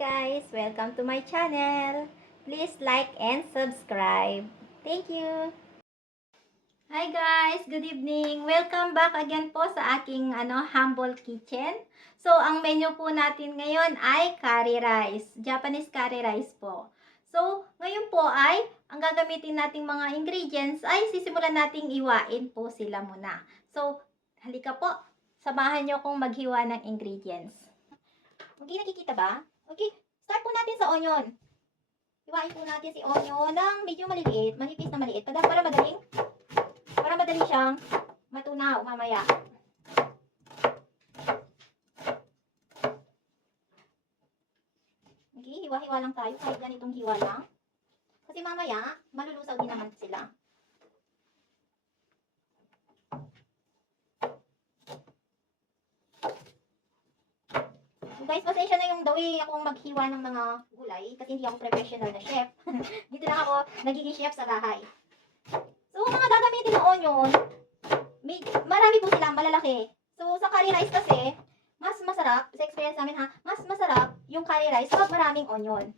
Guys, welcome to my channel. Please like and subscribe. Thank you. Hi guys, good evening. Welcome back again po sa aking humble kitchen. So, ang menu po natin ngayon ay curry rice, Japanese curry rice po. So, ngayon po ay ang gagamitin nating mga ingredients ay sisimulan nating iwain po sila muna. So, halika po, samahan niyo akong maghiwa ng ingredients. Okay, nakikita ba? Okay, start po natin sa onion. Iwain po natin si onion ng medyo maliliit, manipis na maliit, para madali siyang matunaw mamaya. Okay, hiwa-hiwa lang tayo, kahit ganitong hiwa lang. Kasi mamaya, malulusaw din naman sila. Guys, pasensya na yung the way akong maghiwa ng mga gulay kasi hindi ako professional na chef. Dito lang ako nagiging chef sa bahay. So, mga gagamitin ng onion, marami po sila, malalaki. So, sa curry rice kasi, mas masarap, sa experience namin ha, mas masarap yung curry rice kapag maraming onion.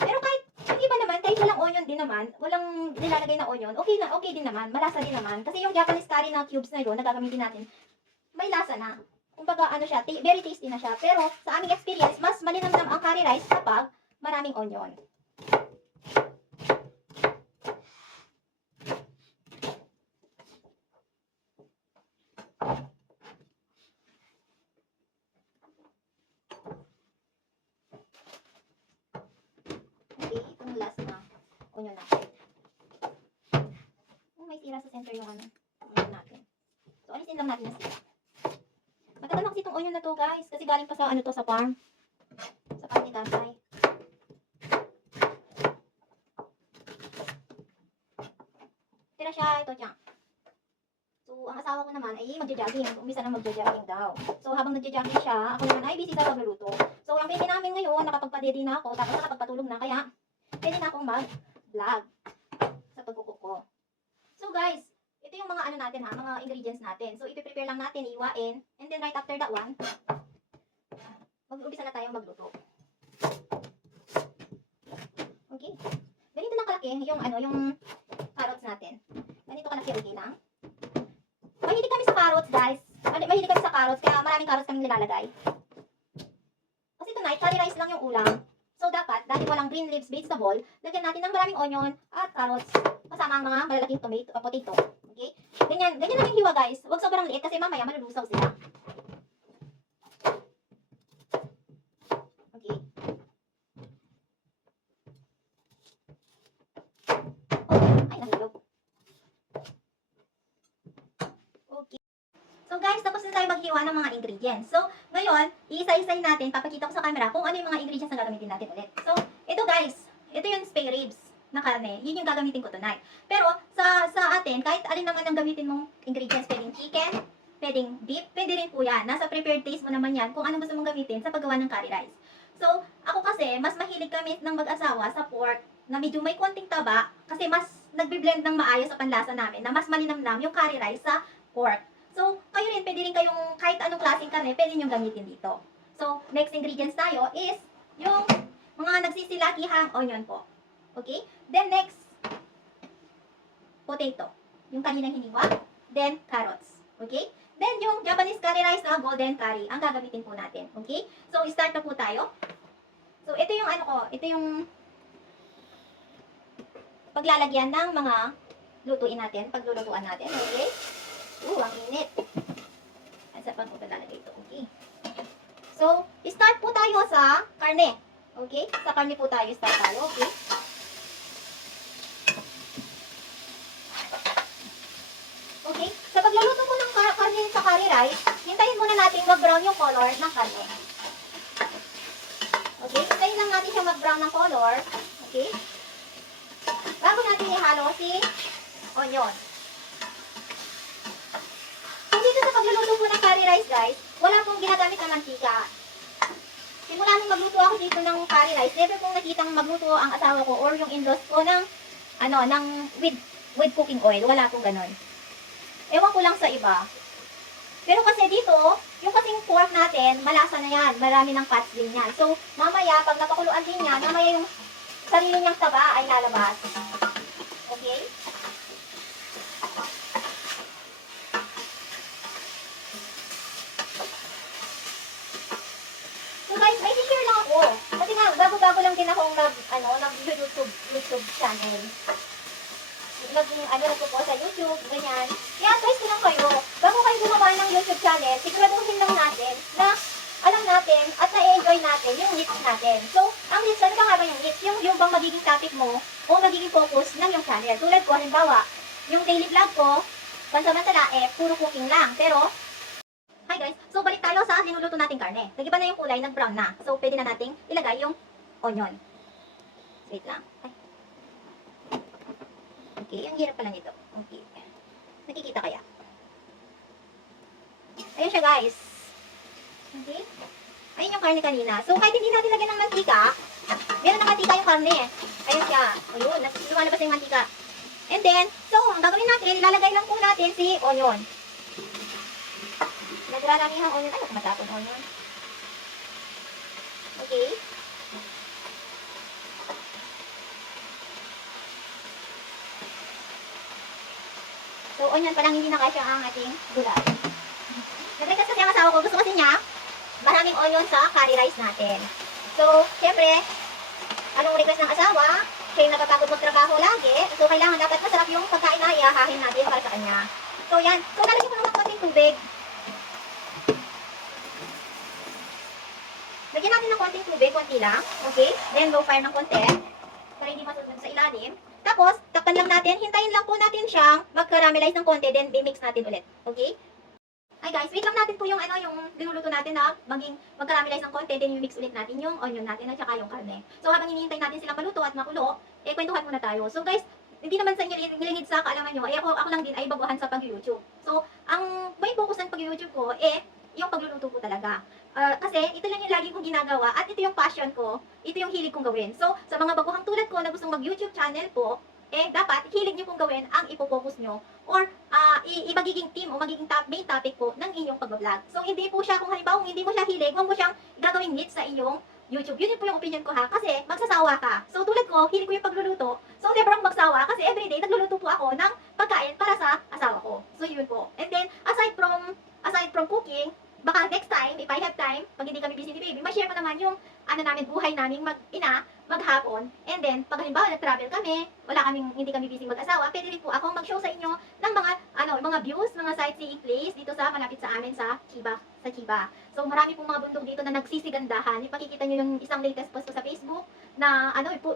Pero kahit, hindi ba naman, kahit walang onion din naman, walang nilalagay na onion, okay din naman, malasa din naman. Kasi yung Japanese curry na cubes na yun, na gagamitin natin, may lasa na. Kumbaga, siya, very tasty na siya. Pero, sa aming experience, mas malinamnam ang curry rice kapag maraming onion. Okay, itong last na onion natin. May sira sa center yung onion natin. So, alisin lang natin yung sira. Maganda na kasi itong onion na to, guys. Kasi galing pa sa sa farm. Sa farm ni tatay. Tira siya, ito siya. So, ang asawa ko naman ay magja-jogging. Umpisa na magja-jogging daw. So, habang nagja-jogging siya, ako naman ay busy sa pagluluto. So, ang baby namin ngayon, nakapagpa-ready na ako, tapos nakapagpatulog na, kaya pwede na akong mag-vlog sa pagkukuko ko. So, guys, ito yung mga natin ha, mga ingredients natin. So, ipiprepare lang natin, iwain. And then, right after that one, mag-umpisa na tayong magluto. Okay. Ganito lang kalaki yung carrots natin. Ganito kalaki, okay lang. Mahilig kami sa carrots, guys. Mahilig kami sa carrots, kaya maraming carrots kami nilalagay. Kasi tonight, curry rice lang yung ulam. So, dapat, dahil walang green leaves vegetable, lagyan natin ng maraming onion at carrots kasama ang mga malalaking potato. Okay? Ganyan lang yung hiwa, guys. Huwag sobrang liit kasi mamaya malulusaw sila. Okay. Ay, nahulog. Okay. So, guys, tapos na tayo maghiwa ng mga ingredients. So, ngayon, iisa-isay natin, papakita ko sa camera kung ano yung mga ingredients na gagamitin natin ulit. So, ito guys, ito yung spare ribs na karne. Yun yung gagamitin ko tonight. Pero, sa atin, kahit alin naman ang gamitin mong ingredients, pwedeng chicken, pwedeng beef, pwede rin po yan. Nasa prepared taste mo naman yan kung anong gusto mong gamitin sa paggawa ng curry rice. So, ako kasi, mas mahilig kami ng mag-asawa sa pork na medyo may konting taba kasi mas nagbe-blend ng maayos sa panlasa namin na mas malinamnam yung curry rice sa pork. So, kayo rin, pwede rin kayong kahit anong klaseng karne, pwede nyo gamitin dito. So, next ingredients tayo is yung mga nagsisilakihang onion po. Okay? Then next, potato. Yung kaninang hiniwa. Then, carrots. Okay? Then, yung Japanese curry rice na golden curry, ang gagamitin po natin. Okay? So, start na po tayo. So, ito yung ito yung paglalagyan ng mga lutuin natin, paglulutuan natin. Okay? Ang init. At saan po lalagay ito? Okay. So, start po tayo sa karne. Okay? Sa karne po tayo, start tayo. Okay? Okay? Sa pagluluto po ng karne sa curry rice, hintayin muna natin mag-brown yung color ng karne. Okay? Hintayin lang natin siya mag-brown ng color. Okay? Bago natin ihalo si onion. Pagluluto po ng curry rice, guys, wala pong ginagamit na mantika. Simula nung magluto ako dito ng curry rice, never pong nakitang magluto ang asawa ko or yung in-laws ko ng with cooking oil. Wala pong ganon. Ewan ko lang sa iba. Pero kasi dito, yung kasing pork natin, malasa na yan. Marami ng fats din yan. So, mamaya, pag napakuluan din yan, mamaya yung sarili niyang taba ay lalabas. Okay? So guys, may share lang ako. Kasi nga, bago-bago lang din akong nag-YouTube channel. Nagpo-post sa YouTube, ganyan. I-advise ko lang kayo, bago kayo gumawa ng YouTube channel, siguraduhin lang natin na alam natin at na-enjoy natin yung niche natin. So, ang niche, ano ba nga ba yung niche? Yung bang magiging topic mo o magiging focus ng yung channel. Tulad ko, halimbawa, yung daily vlog ko, pansamantala, puro cooking lang. Pero, hi guys, so balik tayo sa linuluto nating karne. Nagiba na yung kulay, nag-brown na. So, pwede na nating ilagay yung onion. Wait lang. Ay. Okay, ang hirap pala nito. Okay. Nakikita kaya? Ayun siya guys. Okay. Ayun yung karne kanina. So, kahit hindi natin lagyan ng mantika, meron ng mantika yung karne. Ayun siya. Ayun, lumalabas na yung mantika. And then, so, ang gagawin natin, ilalagay lang po natin si onion. Naglalagay ang onion. Ano kung matapon onion? Okay. So, onion pa lang, hindi na kasya ang ating gulay. Nag-request kasi ang asawa ko. Gusto kasi niya, maraming onion sa curry rice natin. So, syempre, anong request ng asawa? Siya yung napapagod magtrabaho lagi. So, kailangan dapat masarap yung pagkain na iahahin natin para sa kanya. So, yan. So, lalagyan ko naman konting tubig. Lagyan natin ng konting tubig, konti lang. Okay? Then, low fire ng konti. Para hindi masunog sa ilalim. Tapos, takpan lang natin. Hintayin lang po natin siyang mag-caramelize ng konti. Then, i-mix natin ulit. Okay? Ay guys, wait lang natin po yung yung dinuluto natin na mag-caramelize ng konti, then i-mix ulit natin yung onion natin at saka yung karne. So habang hinihintay natin silang maluto at makulo, kwentuhan muna tayo. So guys, hindi naman sa inyo nilingid sa kaalaman nyo, ako lang din ay baguhan sa pag-YouTube. So, ang main focus ng pag-YouTube ko, yung pagluluto ko talaga. Kasi ito lang yung lagi kong ginagawa at ito yung passion ko, ito yung hilig kong gawin. So, sa mga baguhang tulad ko na gustong mag-YouTube channel po, dapat hilig nyo pong gawin ang ipofocus nyo or magiging team o magiging main topic po ng inyong pag-vlog. So, hindi po siya, kung halimbawa hindi mo siya hilig, huwag mo siyang gagawing niche sa iyong YouTube. Yun po yung opinion ko ha, kasi magsasawa ka. So, tulad ko, hilig ko yung pagluluto. So, never akong magsawa kasi everyday nagluluto po ako ng pagkain para sa asawa ko. So, yun po. And then, aside from cooking, baka next time, if I have time, pag hindi kami busy ni baby, ma-share ko naman yung buhay naming mag-ina, maghapon, and then, pag halimbawa nag-travel kami, hindi kami busy mag-asawa, pwede rin po ako mag-show sa inyo ng mga views, mga sightseeing place dito sa malapit sa amin sa Chiba. So, marami pong mga bundok dito na nagsisigandahan. Ipakikita nyo yung isang latest post ko sa Facebook na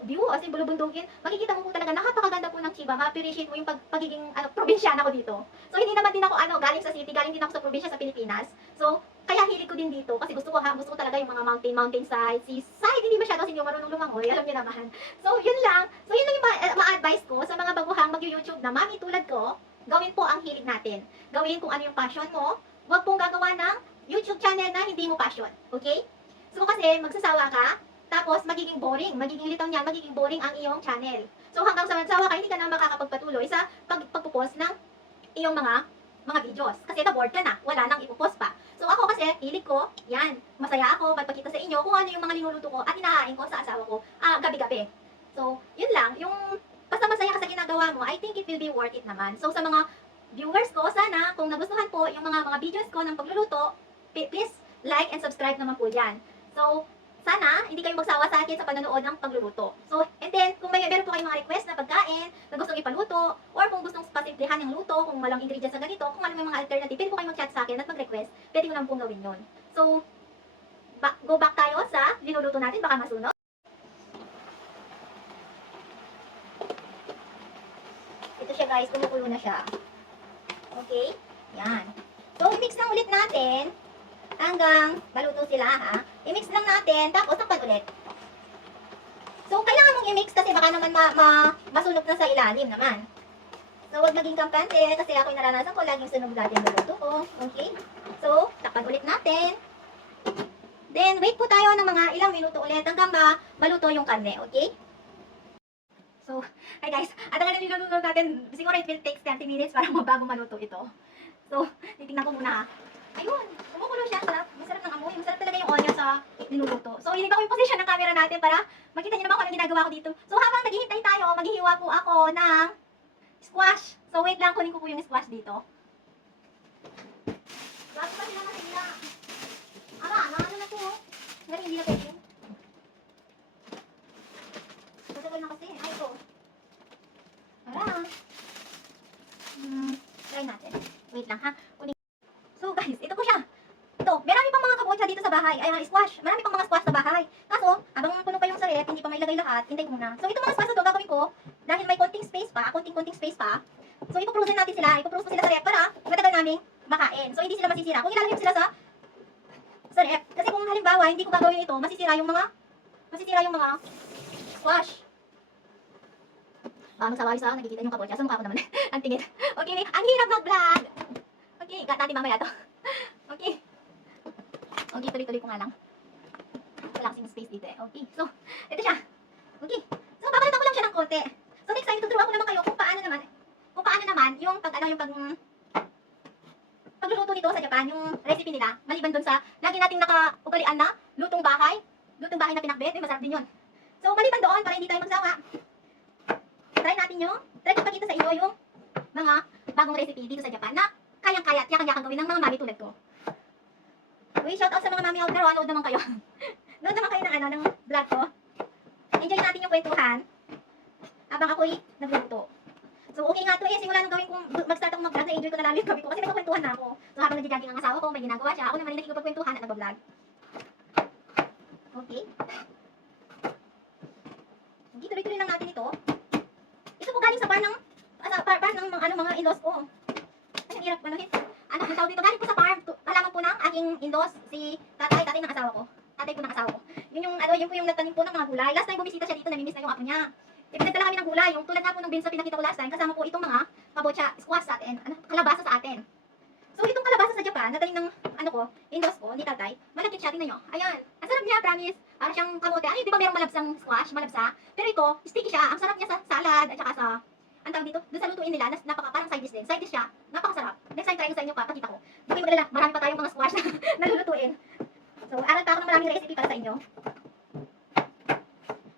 view, as in bulubundukin, makikita mo po talaga napakaganda po ng Chiba. Ma-appreciate mo yung pagiging probinsyana ko dito. So, hindi naman din ako galing sa city, galing din ako sa probinsya sa Pilipinas. So, kaya hilig ko din dito kasi gusto ko talaga yung mga mountain side, seaside, hindi masyado kasi hindi ko marunong lumangoy, alam niyo naman. So, yun lang yung ma-advise ko sa mga baguhang mag-YouTube na mami tulad ko, gawin po ang hilig natin. Gawin kung ano yung passion mo, huwag pong gagawa ng YouTube channel na hindi mo passion, okay? So, kasi magsasawa ka, tapos magiging litaw niyan, magiging boring ang iyong channel. So, hanggang sa magsawa ka, hindi ka na makakapagpatuloy sa pagpupost ng iyong mga videos. Kasi na-bored ka na, wala nang ipopost pa. So ako kasi, hilig ko, yan, masaya ako, magpakita sa inyo kung ano yung mga linuluto ko at inahain ko sa asawa ko gabi-gabi. So, yun lang, basta masaya ka sa ginagawa mo, I think it will be worth it naman. So sa mga viewers ko, sana, kung nagustuhan po yung mga videos ko ng pagluluto, please like and subscribe naman po dyan. So, sana, hindi kayo magsawa sa akin sa panonood ng pagluluto. So, and then, kung meron po kayong mga request na pagkain, na gustong ipaluto, or kung gustong pasimplihan yung luto, kung walang ingredients na ganito, kung ano may mga alternative, pwede po kayo mag-chat sa akin at mag-request, pwede ko naman pong gawin yun. So, go back tayo sa linuluto natin, baka masunog. Ito siya guys, kumukulo na siya. Okay? Yan. So, i-mix lang ulit natin hanggang maluto sila ha. I-mix lang natin, tapos takpan ulit. So, kailangan mong i-mix kasi baka naman masunog na sa ilalim naman. So, huwag maging kampante kasi ako yung naranasan ko, laging sunog dati yung luto ko. Okay? So, takpan ulit natin. Then, wait po tayo ng mga ilang minuto ulit hanggang maluto yung karne. Okay? So, hi guys. At ang niluluto natin, siguro it will take 30 minutes para bago maluto ito. So, titingnan ko muna ha. Ayun, kumukulo siya. Sarap. Masarap ng amoy. Masarap talaga yung onion sa niluluto. So, iniba ko yung position ng camera natin para makita niyo naman kung ano ginagawa ko dito. So, habang naghihintay tayo, maghihiwa po ako ng squash. So, wait lang, kunin ko po yung squash dito. Bago pa sila masila. Ano na to? Ngayon, hindi na pwede. Matagal na kasi. Ay, ito. Try natin. Wait lang ha. So guys, ito po siya. Ito, marami pang mga kabocha dito sa bahay. Ay, mga squash. Marami pang mga squash sa bahay. Kaso, habang puno pa yung sa ref, hindi pa mailagay lahat, hintay ko muna. So, itong mga squash na to, gagawin ko, dahil may konting space pa, konting space pa. So, ipoprosen natin sila. Ipoprosen ko sila sa ref para matagal naming makain. So, hindi sila masisira. Kung ilalagay mo sila sa ref, kasi kung halimbawa, hindi ko gagawin ito, masisira yung mga squash. Magsawa sa nakikita yung kabocha. So, mukha ko naman. Ang tingin. Okay, ang hirap mag-vlog. Okay, got natin mamaya to. Okay. Okay, tuloy-tuloy ko nga lang. Wala kasing space dito eh. Okay, so, ito siya. Okay. So, babalitan ko lang siya ng konti. So, next time, tuturuan ko naman kayo kung paano naman yung pagluluto nito sa Japan, yung recipe nila, maliban dun sa lagi nating nakaugalian na lutong bahay na pinakbet, masarap din yun. So, maliban doon, para hindi tayo magsawa, try ko ipakita sa inyo yung mga bagong recipe dito sa Japan na kayang-kaya at yakang-yakang gawin ng mga mami tulad ko. Uy, shout out sa mga mami out there, nood naman kayo. Nood naman kayo ng vlog ko. Enjoy natin yung kwentuhan habang ako'y nagluluto. So, okay nga to eh, simula nung gawin kong mag-start akong mag-vlog, na-enjoy ko na lalo yung gawin ko kasi may kwentuhan na ako. So, habang nag-jogging ang asawa ko, may ginagawa siya, ako naman yung nakikipagkwentuhan at nag-vlog. Okay. Okay, tuloy-tuloy lang natin ito. Ito po galing sa bar ng mga in-laws ko. Ay, ang hirap manuhin. Ano ang tawag dito? Galing po sa farm. Halaman po ng aking in-laws, si tatay ng asawa ko. Tatay po ng asawa ko. Yun po yung nagtanim po ng mga gulay. Last time bumisita siya dito, namimiss na yung apo niya. Pinagdala kami ng gulay. Yung tulad nga po ng beans na pinakita ko last time, kasama po itong mga kabocha, squash sa atin, kalabasa sa atin. So, itong kalabasa sa Japan, natanim ng in-laws ko, ni tatay, malagkit siya, tingnan nyo. Ayan. Ang sarap niya, promise. Para siyang kamote. Ano, di ba merong malabsang squash, malabsa? Pero ito, sticky siya. Ang sarap niya sa salad, at saka sa, ang tawag dito, doon sa lutuin nila, parang side dish din. Side dish siya, napakasarap. Next time, try ko sa inyo, papakita ko. Hindi kayo magalala, marami pa tayong mga squash na nalulutuin. So, aral pa ako ng maraming recipe para sa inyo.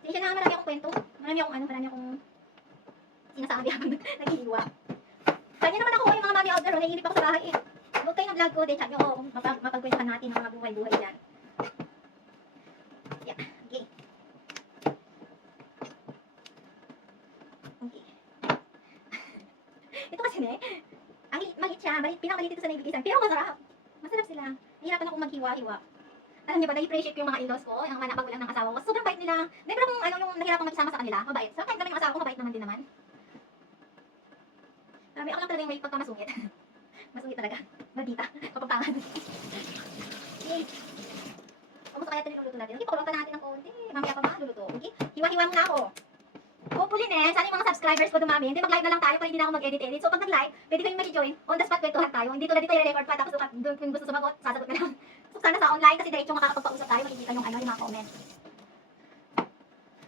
Hindi siya na marami akong kwento. Marami akong sinasabi habang naghihiwa. Kanya naman ako, yung mga mami out there, naiinip ako sa bahay eh. Huwag kayo ng vlog ko, chat nyo ako, mapagkwentuhan natin ng mga buhay-buhay dyan. Yeah, okay. Okay. Ito kasi maliit siya, pinakaliit ito sa naibigisan, pero masarap. Masarap sila. Nahihirapan akong maghiwa-hiwa. Alam niyo ba, na-appreciate ko yung mga in-laws ko, yung mga napagulang ng asawa ko. Sobrang bait nila. Never akong yung nahihirapang magsama sa kanila, mabait. So, kahit naman yung asawa ko, mabait naman din naman. Sabi, ako lang talaga yung may pagkamasungit. Masungit talaga. Maldita. Kapagpangan. Okay. Kamusta kaya ito niluluto natin? Okay, pakulong pa natin ng konti. Mamaya pa ba? Luluto. Okay? Hiwa-hiwa muna ako. Hopefully, sana yung mga subscribers ko dumami. Hindi, mag-live na lang tayo para hindi na ako mag-edit-edit. So, pag nag-live, pwede kayong mag-join. On the spot, kwentuhan tayo. Hindi tulad dito i-record pa. Tapos kung gusto sumagot, sasagot na lang. So, sana sa online kasi diretso makakapagpausap tayo. Makikita yung mga comments.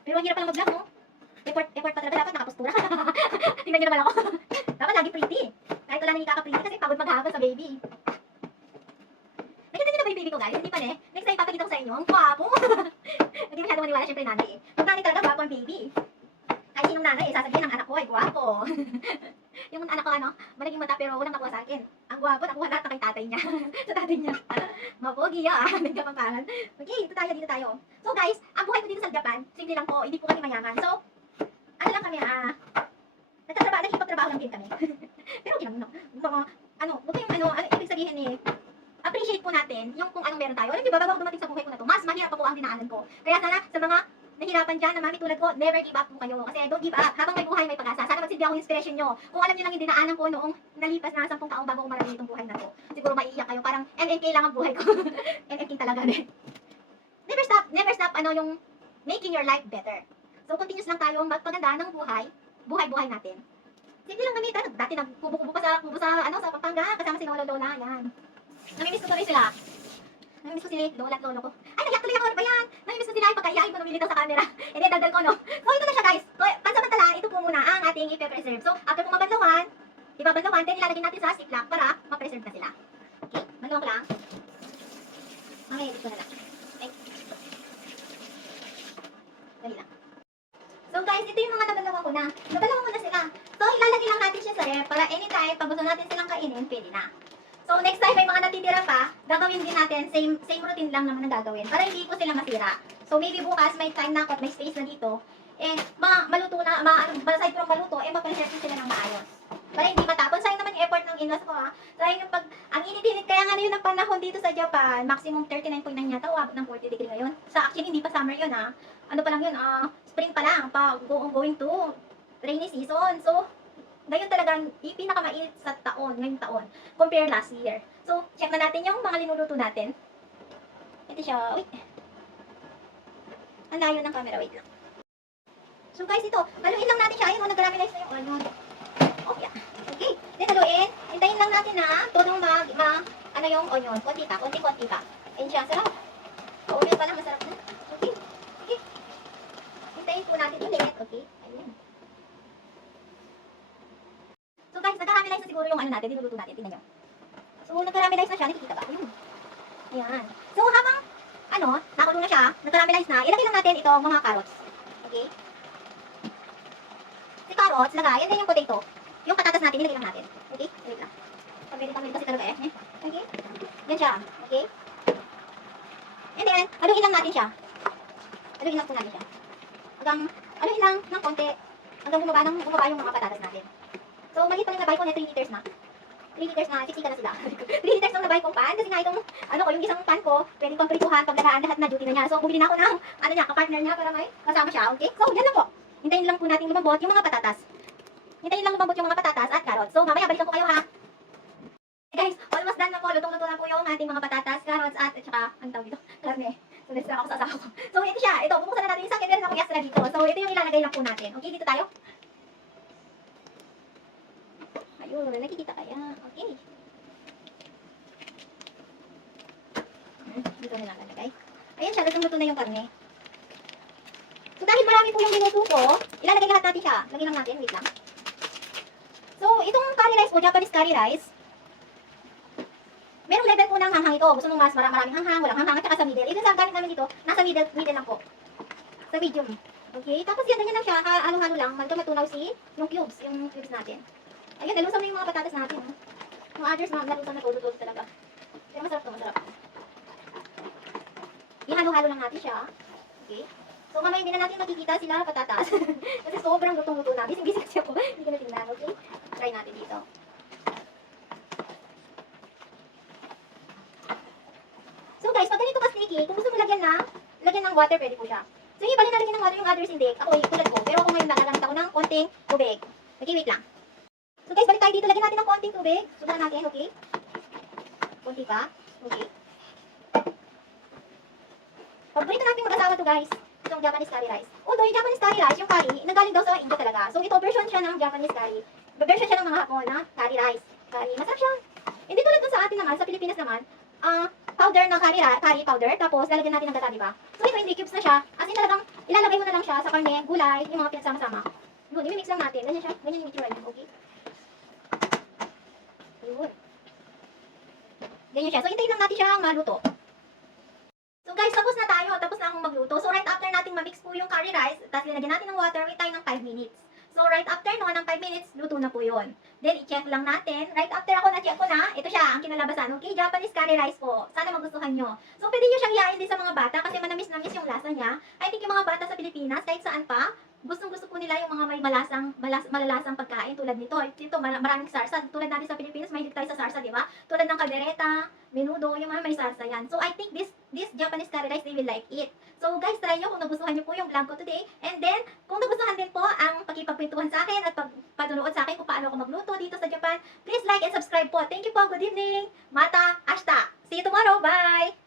Pero ang hirap pala mag-vlog, no? Effort pa talaga. Dapat nakapostura. Tingnan nyo naman ako. Dapat lagi pretty. Kahit wala nang ikaka-pretty kasi pagod maghapon sa baby. Nakita nyo na ba yung baby ko, guys? Hindi pa Next time papakita ko sa inyo. Ang gwapo. Hindi masyadong maniwala syempre nanay eh. Pag nanay talaga, gwapo ang baby. Kahit sinong nanay eh, sasabihin ng anak ko ay gwapo. Yung anak ko malaging mata pero walang nakuha sa akin. Ang gwapo, nakuha lahat na kay tatay niya. Sa tatay niya. Mapogi nagkapampangan. Okay, dito tayo. So guys, ang buhay ko dito sa Japan, simple lang po, hindi po kami mayaman. So, lang kami nagpaptrabaho lang din kami. Pero okay lang, huwag kayong ibig sabihin appreciate po natin yung kung anong meron tayo. Alam niyo ba, bago dumating sa buhay ko na to, mas mahirap pa po ang dinaanan ko. Kaya sana, sa mga nahirapan dyan na mami tulad ko, never give up po kayo. Kasi don't give up. Habang may buhay, may pag-asa. Sana magsilbi akong inspiration nyo. Kung alam niyo lang yung dinaanan ko noong nalipas na 10 taong bago ko marating itong buhay na to. Siguro maiiyak kayo. Parang MMK lang ang buhay ko. MMK talaga din. Never stop, yung making your life better. So, continuous lang tayong magpaganda ng buhay natin. Simple lang gamitan. Dati nagkubo-kubo pa sa Pampanga, kasama si Lola, yan. Namimiss ko tuloy sila. Namimiss ko si Lola at Lolo ko. Ay, nagiyak tuloy ako, ano ba yan? Namimiss ko sila, pagkaiyakin ko lumilitaw sa camera. E di, dagdal ko, no? So, ito na siya, guys. So, pansamantala, ito po muna ang ating i-preserve. So, after po mabadlawan, then ilalagay natin sa ziplock para ma-preserve na sila. Okay? Magawa ko lang. Okay, edit ko na lang. Ay. Dali lang. So guys, ito yung mga nabalawan ko na. Nabalawan ko na sila. So ilalagay lang natin siya sa ref para anytime pag gusto natin silang kainin, pwede na. So next time may mga natitira pa, gagawin din natin, same routine lang naman ang gagawin para hindi ko sila masira. So maybe bukas may time na ako at may space na dito, maluto na, aside from maluto, ma-preserve sila ng maayos. Para hindi matapon. Sayang naman yung effort ng in-laws ko ha. Sayang yung ang init-init, kaya nga na yun ang panahon dito sa Japan, maximum 39.9 yata, uabot ng 40 degree ngayon. Actually, hindi pa summer yun ha. Ano pa lang yun, spring pa lang, going to rainy season. So, ngayon talagang pinakamainit sa ngayong taon, compare last year. So, check na natin yung mga linuluto natin. Ito siya, uy. Ang layo ng camera, wait lang. So guys, ito, haluin lang natin siya. Ayun, nag-caramelize na yung onion. Okay. Okay. Then haluin. Hintayin lang natin na todo ano yung onion. Konti pa. Ayun siya. Sarap. Onion pa lang. Masarap na. Okay. Okay. Hintayin po natin ulit. Okay. Ayun. So guys, nag-caramelize na siguro yung ano natin. Dinuluto natin. Tingnan nyo. So, nag-caramelize na siya. Nakikita ba? Ayun. Ayan. So, habang nakulo na siya, nag-caramelize na, ilagay lang natin itong mga carrots. Okay. Si carrots, lagay. Yan din yung potato. Yung patatas natin, nilagay lang natin. Okay? Wait lang. Pagpili kasi talaga eh. Okay? Yan siya. Okay? And then, haluin lang natin siya. Haluin lang po natin siya. Haluin lang ng konti. Hanggang bumaba yung mga patatas natin. So, maliit pa yung nabay ko na 3 liters na. 3 liters na, siksika na sila. 3 liters ng nabay kong pan. Kasi nga itong, yung isang pan ko, pwedeng pang prituhan, paglagaan, lahat na duty na niya. So, bumili na ako ng, kapartner niya para may kasama siya. Okay? So, yan lang po. Hintayin lang po natin lumambot yung mga patatas. Hintayin lang lumambot yung mga patatas at carrots. So, mamaya balikan ko kayo ha. Guys, almost done na po. Lutong-luto na po yung ating mga patatas, carrots at saka, ang tawag dito? Karne. So, let's ako sa asawa ko. So, ito siya. Ito, bubuksan na natin yung sakit. Meron akong extra dito. So, ito yung ilalagay lang po natin. Okay, dito tayo. Ayun, nakikita kaya. Okay. Dito na lang lalagay. Ayan siya, lutong-luto na yung karne. So, dahil marami po yung binuto ko, ilalagay lahat natin siya. Lagay lang natin, wait lang. So, itong curry rice po, Japanese curry rice, merong level po ng hanghang ito. Gusto mong mas maraming hanghang, walang hanghang, at saka sa middle. Ito sa gamit namin dito, nasa middle lang po. Sa medium. Okay, tapos yan, ganyan lang siya, halo-halo lang, matunaw yung cubes natin. Ayun, nalusam na yung mga patatas natin. Yung others, nalusam na todo talaga. Pero masarap to, masarap. Ihalo-halo lang natin siya. Okay. So, mamaya hindi na natin makikita sila patatas. Kasi sobrang lutong-luto na. Bising-bising kasi ako. Hindi ko na tingnan. Okay? Try natin dito. So, guys, pag ganito ka-sticky, kung gusto mo lagyan ng water, pwede po siya. So, yung iba na lagyan ng water, yung others hindi. Ako, tulad ko. Pero ako ngayon nagagamit ako ng konting tubig. Okay, wait lang. So, guys, balik tayo dito. Lagyan natin ng konting tubig. Subukan natin, okay? Konti pa. Okay. Paborito natin mag-asawa to, guys. Itong Japanese curry rice. Although yung Japanese curry rice, yung curry, nanggaling daw sa India talaga. So ito, version siya ng Japanese curry. Version siya ng mga Hapon na curry rice. Curry, masarap siya. Hindi tulad dun sa atin naman, sa Pilipinas naman, powder na curry powder, tapos lalagyan natin ng gata, diba? So ito, hindi cubes na siya. As in talagang, ilalagay mo na lang siya sa karne, gulay, yung mga pinagsama-sama. Yun, i-mix lang natin. Ganyan siya. Ganyan yung itsura niya, okay? Yun. Ganyan siya. So hintayin lang natin siya maluto. So guys, tapos na tayo. Tapos na akong magluto. So right after natin ma-mix po yung curry rice, tapos linagyan natin ng water, wait tayo ng 5 minutes. So right after noon, ng 5 minutes, luto na po yun. Then i-check lang natin. Right after na-check ko na, ito siya, ang kinalabasan. Okay, Japanese curry rice po. Sana magustuhan nyo. So pwede nyo siyang iyain din sa mga bata kasi manamis-namis yung lasa niya. I think yung mga bata sa Pilipinas, kahit saan pa, gustong-gusto po nila yung mga may malalasang pagkain tulad nito. Ito, maraming sarsa. Tulad natin sa Pilipinas, mahilig tayo sa sarsa, di ba? Tulad ng kaldereta, menudo, yung mga may sarsa yan. So, I think this Japanese curry rice, they will like it. So, guys, try nyo kung nagustuhan nyo po yung vlog ko today. And then, kung nagustuhan din po ang pakipagpintuhan sa akin at pagpatunood sa akin kung paano ako magluto dito sa Japan, please like and subscribe po. Thank you po. Good evening. Mata, ashita. See you tomorrow. Bye!